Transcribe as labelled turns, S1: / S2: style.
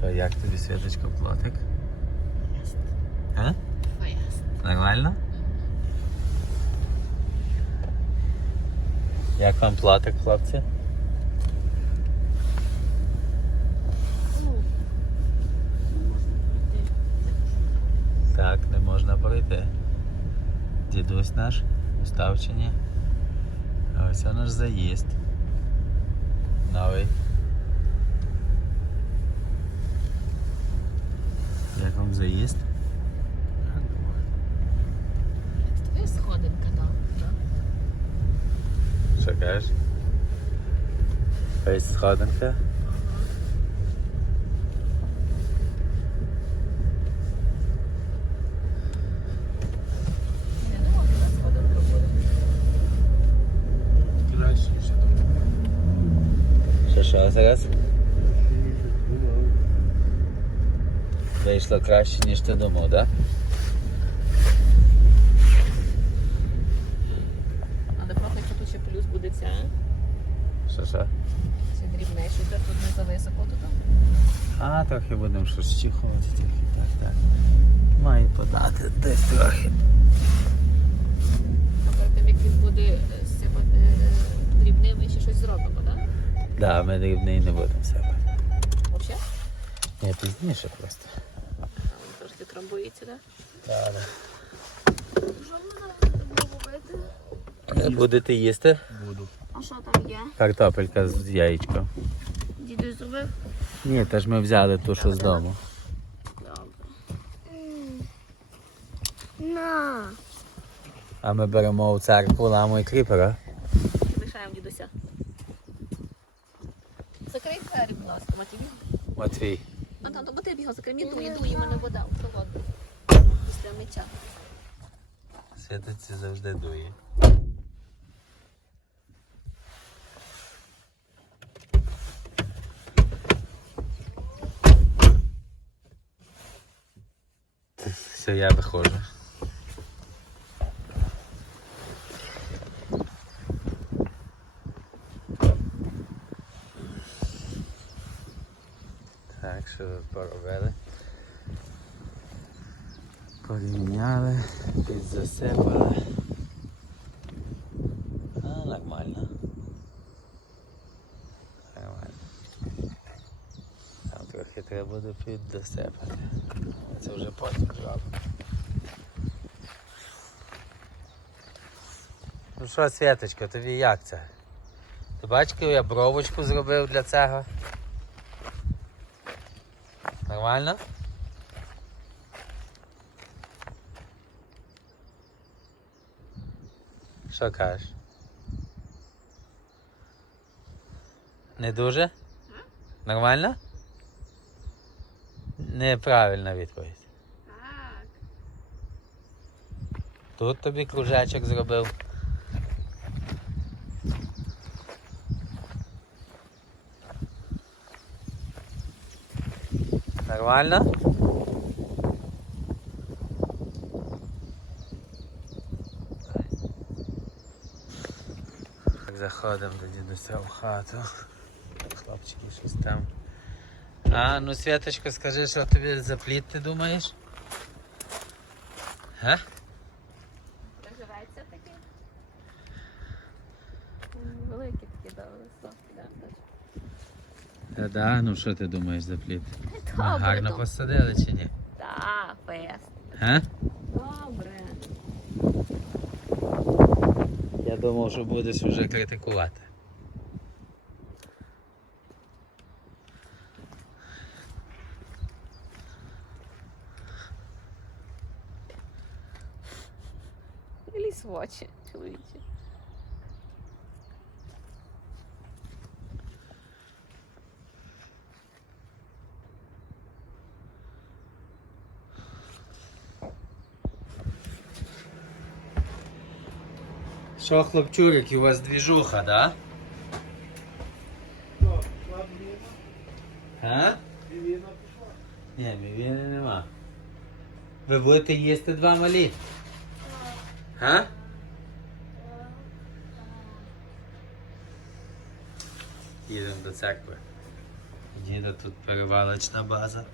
S1: Що, як тобі світочка плотик? А? Нормально? Як вам платик, хлопці? Так, не можна пройти. Дідусь наш у Ставчині. А ось наш заїзд. Новий. Як вам заїзд?
S2: Твоя сходинка, так.
S1: Що кажеш? Ось сходинка.
S2: Я не можу на сходинка буде.
S3: Краще, ніж я думав.
S1: Що що зараз? Вийшло краще, ніж ти думав, так?
S2: Але просто якщо тут ще ця,
S1: Що що?
S2: це дрібнеші, тут не зависоко тут.
S1: А, трохи будемо щось чихувати, трохи, так, так. Має подати десь трохи.
S2: А тим як він буде е, сипати дрібним, ми ще щось зробимо, так?
S1: Да, ми дрібний не будемо себе.
S2: Взагалі?
S1: Ні, пізніше просто.
S2: Трошки трамбується, так?
S1: Так,
S2: Що ми робити?
S1: Будете їсти?
S3: Буду.
S2: А що там є?
S1: Картопелька з яєчком.
S2: Дідусь зробив?
S1: Ні, та ж ми взяли ту, що з дому.
S2: Добре.
S4: На.
S1: А ми беремо у церкву ламу і кріпера.
S2: Лишаємо дідуся. Закрий двері, будь ласка, Матвій.
S1: Матвій.
S2: А там, бо ти бігав, закрий, мені дує, дує мене вода, холодна. Після миття.
S1: Святиці завжди дує. to ja wychodzę. Tak, żeby porobili. Podmieniali, więc zasypali. Трохи треба буде піддосипати. Це вже потім зробимо. Ну що, Святочка, тобі як це? Ти бачиш, я бровочку зробив для цього? Нормально? Що кажеш? Не дуже? Нормально? Неправильна відповідь.
S2: Так.
S1: Тут тобі кружечок зробив. Нормально? Так, Заходимо до дідуся в хату. Хлопчики щось там. А, ну Святочко, скажи, що тобі за плід ти думаєш? Га?
S2: Приживеться таке. Великі такі, да, високі, да.
S1: Та да, ну що ти думаєш за плід? Ми
S2: Добре,
S1: гарно
S2: добре.
S1: посадили чи ні?
S2: Так, фест.
S1: Га?
S2: Добре.
S1: Я думав, що будеш вже критикувати.
S2: Ліс в очі, чоловічі.
S1: Що, хлопчурики, у вас двіжуха, да? А? Ні, мівіни нема. Ви будете їсти два малі? А? Їдемо до церкви. Діда тут перевалочна база.